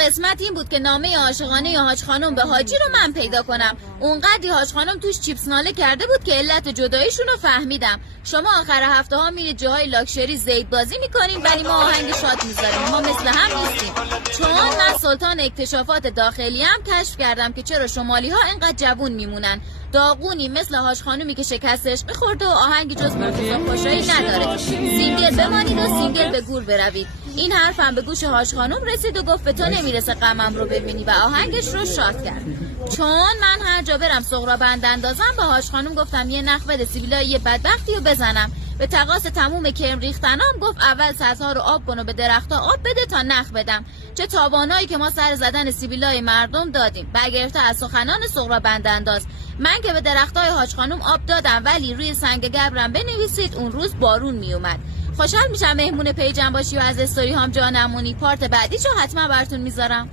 قسمت این بود که نامه عاشقانه حاج خانم به حاجی رو من پیدا کنم. اونقدی حاج خانم توش چیپس ناله کرده بود که علت جداییشون رو فهمیدم. شما آخر هفته ها میرید جاهای لاکچری زید بازی میکنین ولی ما آهنگ شاد میذاریم. ما مثل هم نیستیم. چون من سلطان اکتشافات داخلی هم کشف کردم که چرا شمالی ها اینقدر جوون میمونن. داغونی مثل حاج خانومی که شکست عشقی خورده و آهنگ جز مرتضی خوشایی نداره. سینگل بمانید و سینگل به گور بروید. این حرفم به گوش حاج خانم رسید و گفت به تو نمیرسه غمم رو ببینی و آهنگش رو شاد کرد. چون من هر جا برم سغرا بند اندازم به حاج خانم گفتم یه نخ بده سیبیلای یه بدبختی رو بزنم. به تقاص تموم کرم ریختنام گفت اول سطح‌ها رو آب کن و به درخت‌ها آب بده تا نخ بدم. چه تاوانایی که ما سر زدن سیبیلای مردم دادیم. برگرفته از سخنان سغرا بند انداز. من که به درخت‌های حاج خانم آب دادم ولی روی سنگ گبرم بنویسید اون روز بارون میومد. خوشحال میشم مهمون پیجم باشی و از استوری هم جا نمونی. پارت بعدیشو حتما براتون میذارم.